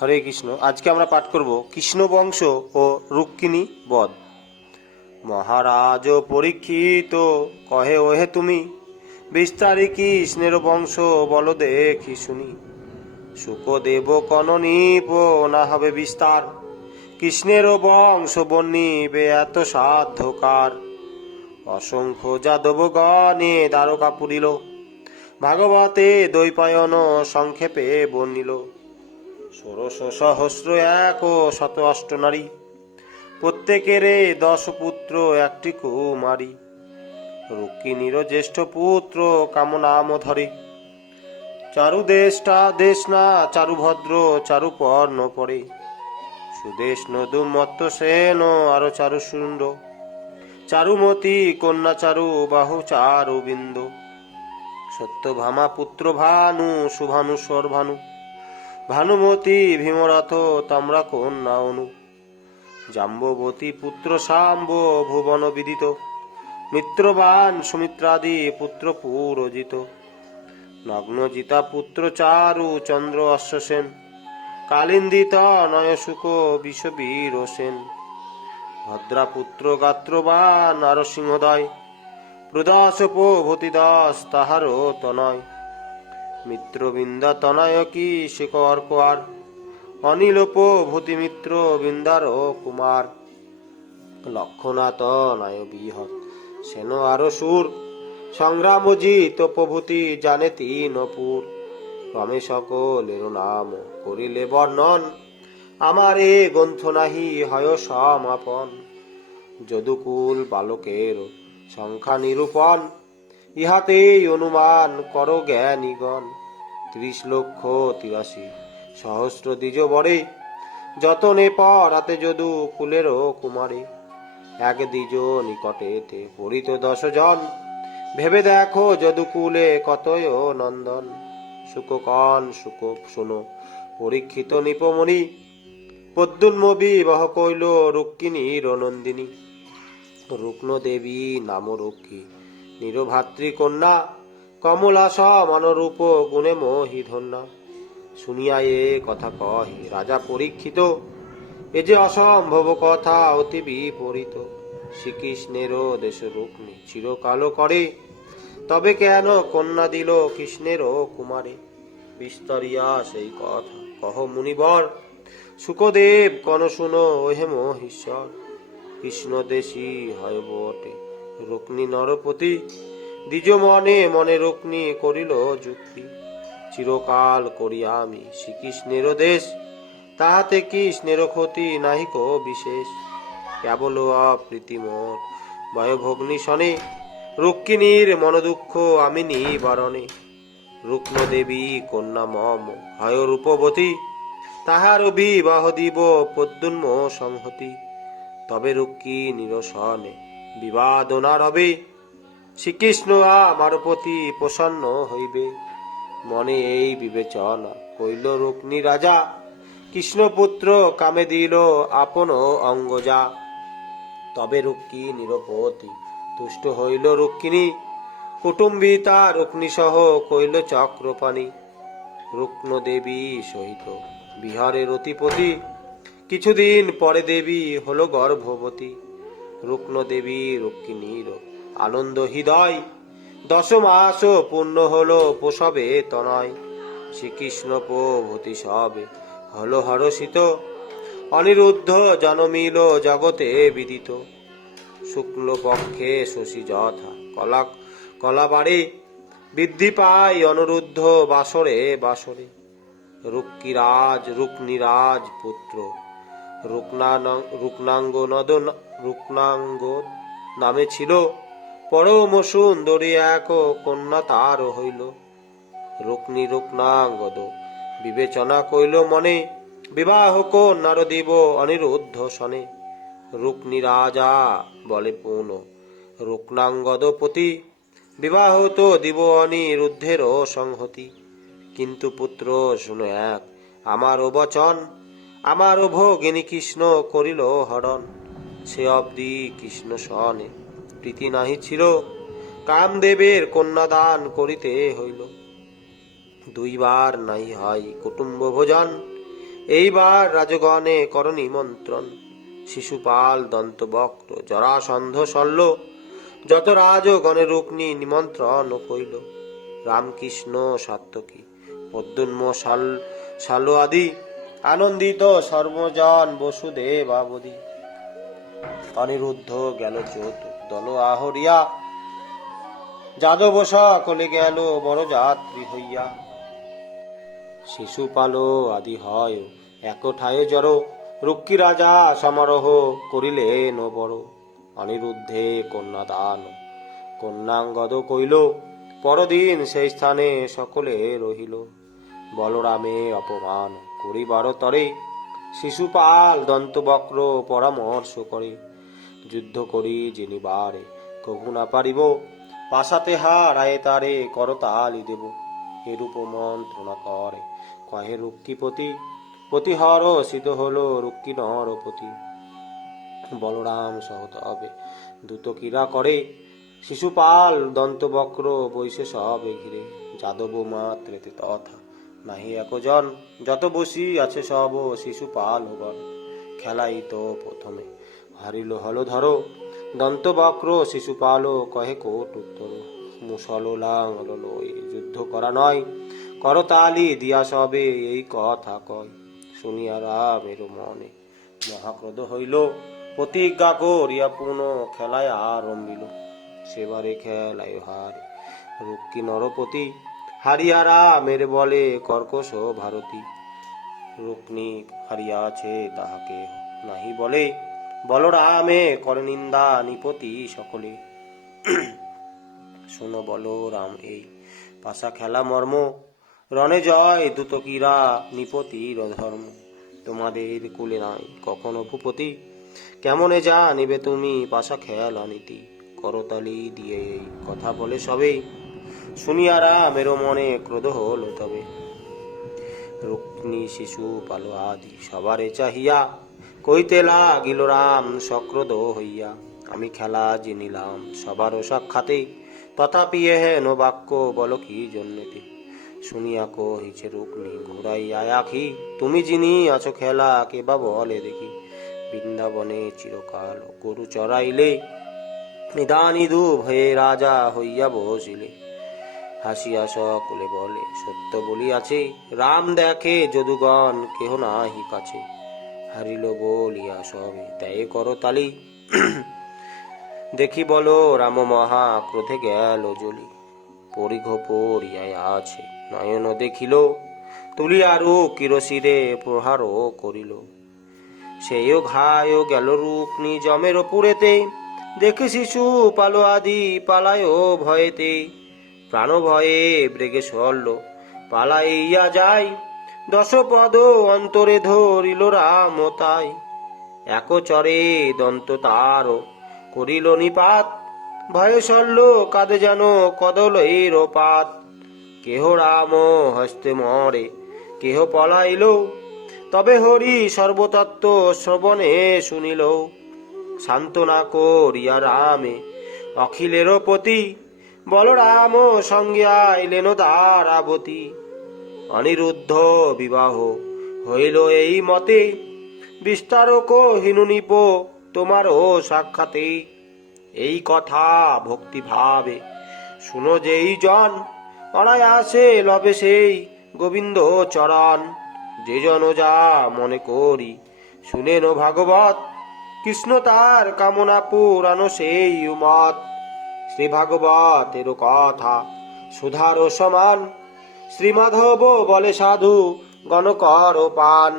হরে কৃষ্ণ। আজকে আমরা পাঠ করব কৃষ্ণ বংশ ও রুক্মিণী বধ। মহারাজ পরীক্ষিত কহে ওহে তুমি, বিস্তারি কৃষ্ণের বংশ বল দেখি শুনি। শুকদেব কননীপ না হবে বিস্তার, কৃষ্ণের বংশ বর্ণিবে এত সাধ্যকার। অসংখ্য যাদব গণে দ্বারকা পুরিল, ভাগবতে দ্বৈপায়ন সংক্ষেপে বর্ণিল। ষোড়শ সহস্র এক শত অষ্ট নারী, প্রত্যেকেরে 10 পুত্র একটি কুমারী। রুক্মিণীর জ্যেষ্ঠ পুত্র কামনাম ধরে, চারুদেষ্টা দেশনা চারুভদ্র চারুপর্ণ পরে। সুদেশ নদুমত্ত সেন আরো চারু সুন্দ, চারুমতি কন্যা চারু বাহু চারু বিন্দ। সত্যভামা পুত্র ভানু সুভানু সর্ভানু, ভানুমতি ভীমরথ তাম্রা কন্যা অনু। জাম্ববতী পুত্র শাম্ব ভুবন বিদিত, মিত্রবান সুমিত্রাদি পুত্র পুরজিত। নগ্নজিতা পুত্র চারু চন্দ্র অশ্বসেন, কালিন্দিত নয়শুক বিষবীর সেন। ভদ্রা পুত্র গাত্রবান আর সিংহদয়, প্রদাসপ ভতিদাস তাহারও তনয়। মিত্রবৃন্দা তনয়কি শেখর কোয়ার, অনিলোপ ভূতিমিত্র বৃন্দার কুমার। লক্ষণাত নয় বৃহৎ সেন আরো সুর, সংগ্রামজিত প্রভূতি জানে তিনপুর। ক্রমে সকলের নাম করিলে বর্ণন, আমার এ গ্রন্থ নাহি হয় সমাপন। যদুকুল বালকের সংখ্যা নিরূপণ, ইহাতেই অনুমান কর জ্ঞানীগণ। 30,83,000 দ্বিজ বরে, যতনে পরাতে যদু কুলের কুমারে। এক দ্বিজ নিকটেতে পরিত 10 জন, ভেবে দেখো যদুকুলে কতয় নন্দন। শুককন শুক শোনো পরীক্ষিত নিপমণি, পদ্মুন্মবী বহ কইল রুক্মিণীর নন্দিনী। রুগ্ন দেবী নাম রক্ষী নিরভাতৃ কন্যা, কমলা সমানরূপ গুণে মোহি ধন্যা। শুনিয়া এ কথা কহে রাজা পরীক্ষিত, এ যে অসম্ভব কথা অতি বিপরীত। শ্রীকৃষ্ণের দেশ রুক্মিণী চিরকাল করে, তবে কেন কন্যা দিল কৃষ্ণের কুমারে। বিস্তরিয়া সেই কথা কহ মুনিবর, শুকদেব কন শুনো ওহে মহীশ্বর। কৃষ্ণ দেশী হয় বটে রুক্মিণী নরপতি, দ্বিজ মনে মনে রুক্মিণী করিল যুক্তি। চিরকাল করি আমি শ্রীকৃষ্ণের দেশ, তাহাতে কৃষ্ণের ক্ষতি নাহিক বিশেষ। কেবল অপ্রীতি মোর বয়ভগ্নি শনে, রুক্মিণীর মন দুঃখ আমি নিবারণে। রুক্ম দেবী কন্যা মম হয় রূপবতী, তাহার বিবাহ দিব পদ্মুন্ম সংহতি। তবে রুক্মিণীর সনে বিবাদ না রবে, শ্রীকৃষ্ণ আমার প্রতি প্রসন্ন হইবে। মনে এই বিবেচনা কইল রুক্মিণী রাজা, কৃষ্ণপুত্র কামে দিল আপন অঙ্গজা। তবে রুক্মিণীর প্রতি তুষ্ট হইল রুক্মিণী, কুটুম্বিতা রুক্মিণী সহ কইল চক্রপাণী। রুক্ম দেবী সহিত বিহারের অতিপতি, কিছুদিন পরে দেবী হল গর্ভবতী। রুক্ম দেবী রুক্মিণীর আনন্দ হৃদয়, 10 মাস পূর্ণ হল প্রসবে তনয়। শ্রীকৃষ্ণ প্রভৃতি সবে হল হর্ষিত, অনিরুদ্ধ জনমিল জগতে বিদিত। শুক্ল পক্ষে শশী যথা কলাবারে, বৃদ্ধি পায় অনুরুদ্ধ বাসরে বাসরে। রুক্মিরাজ পুত্র রুক্নাঙ্গ নামে ছিল, পরম সুন্দরী এক কন্যা তার হইল। রুক্মিণী রুক্নাঙ্গদ বিবেচনা কইল মনে, বিবাহ কন্যার দিব অনিরুদ্ধ সনে। রুক্মিণী রাজা বলে পুন রুক্নাঙ্গদ পতি, বিবাহ তো দিব অনিরুদ্ধের সংহতি। কিন্তু পুত্র শুনো এক আমার বচন, আমার ভগিনী কৃষ্ণ করিল হরণ। সে অবধি কৃষ্ণ সনে প্রীতি নাহি ছিল, কামদেবের কন্যাদান করিতে হইল। 2 বার নাই হয় কুটুম্ব ভোজন, এইবার রাজগণে কর নিমন্ত্রণ, শিশুপাল দন্তবক্র জরাসন্ধ শল্য, যত রাজগণে রুক্মি নিমন্ত্রণ কইল। রামকৃষ্ণ সাত্যকী প্রদ্যুম্ন শাল আদি, আনন্দিত সর্বজন বসুদেবাবধি। অনিরুদ্ধ গেল চতুর দল আহরিয়া, যাদব সকলে গেল বড় যাত্রী হইয়া। শিশুপাল আদি হয় একঠায়ে জড়, রুক্মী রাজা সমারোহ করিলেন বড়। অনিরুদ্ধে কন্যাদান কন্যাঙ্গদ কইল, পরদিন সেই স্থানে সকলে রহিল। বলরামে অপমান করিবার তরে, শিশুপাল দন্তবক্র পরামর্শ করে। যুদ্ধ করি জিনিবারে কভু না পারিব, পাশাতে হারায়ে তারে করতালি দেব। এরূপ মন্ত্রণা করে কহে রুক্মিপতি, প্রতিহর সিত হল রুক্মী নরপতি। বলরাম সহত হবে দ্রুত ক্রীড়া করে, শিশুপাল দন্তবক্র বৈশে সবে ঘিরে। যাদব মাত্রেতে তথা নাহি একজন, যত বসি আছে সব শিশুপাল গণ। খেলাই তো প্রথমে হারিল হল ধরো, দন্তবক্র শিশুপাল কহে কোট উত্তর। মুসল লাঙল লই যুদ্ধ করা নয়, করতালি দিয়া সবে এই কথা কয়। শুনিয়া রামের মনে মহাক্রোধ হইল, প্রতিজ্ঞা করিয়া পুনঃ খেলায় আরম্ভিল। সেবারে খেলায় হারে রুক্মী নরপতি, হারিয়া রামের বলে কর্কশ ভারতী। রুক্মী হারিয়াছে তাহাকে নাহি বলে, বলরামে করে নিন্দা নিপতি সকলে। শুনো বলরাম এই পাশা খেলা মর্ম, রণে জয় দ্রুত ক্রীড়া নিপতির ধর্ম। তোমাদের কুলে নাই কখনো ভূপতি, কেমনে জানিবে তুমি পাশা খেলা নীতি। করতালি দিয়ে এই কথা বলে সবে, শুনিয়া রামের মনে ক্রোধ হল তবে। রুক্মী শিশুপাল আদি সবারে চাহিয়া, কইতে লাগিল রাম সক্রোধ হইয়া। আমি খেলা জিনিলাম সবার সাক্ষাতে, তথাপি হেন বাক্য বল কি জন্যেতে। শুনিয়া কহিছে রুক্মী ঘুরাইয়া আখি, তুমি যিনি আছো খেলা কেবা বলে দেখি। বৃন্দাবনে চিরকাল গরু চড়াইলে, ইদানিদু ভয়ে রাজা হইয়া বসিলে। হাসিয়া সকলে বলে সত্য বলিয়াছে, রাম দেখে যদুগণ কেহ নাহি কাছে। হারিল বলিয়া সবে দেয় করতালি, দেখি বলো রাম মহা ক্রোধে গেল জ্বলি। পরিঘ পরিয়ায় আছে নয়ন দেখিল, তুলিয়ারু কিরশিরে প্রহার করিল। সেও ঘায় গেল রুক্মী জমের পুরেতে, দেখে শিশু পাল আদি পালায় ভয়েতে। প্রাণ ভয়ে ব্রেগে সরল পালাইয়া যায়, দশপদ অন্তরে ধরিল রাম তাই। একচরে দন্ত তার করিল নিপাত, ভয়ে সরল কাঁদে যেন কদলের পাত। কেহ রাম হস্তে মরে কেহ পলাইল, তবে হরি সর্বতত্ত্ব শ্রবণে শুনিল। সান্ত্বনা করিয়া রামে অখিলের পতি, বলরাম সঙ্গে আইলেন দ্বারাবতী। অনিরুদ্ধ বিবাহ হইল এই মতে, বিস্তারক হিনু নিপ তোমারও সাক্ষাতে। এই কথা ভক্তি ভাবে শুনো যেই জন, অনায়াসে লবে সেই গোবিন্দ চরণ। যে জন যা মনে করি শুনেন ভাগবত, কৃষ্ণ তার কামনা পুরানো সেই উমত। শ্রী ভাগবতের কথা সুধার সমান, শ্রীমাধব বলে সাধু গণকর পান।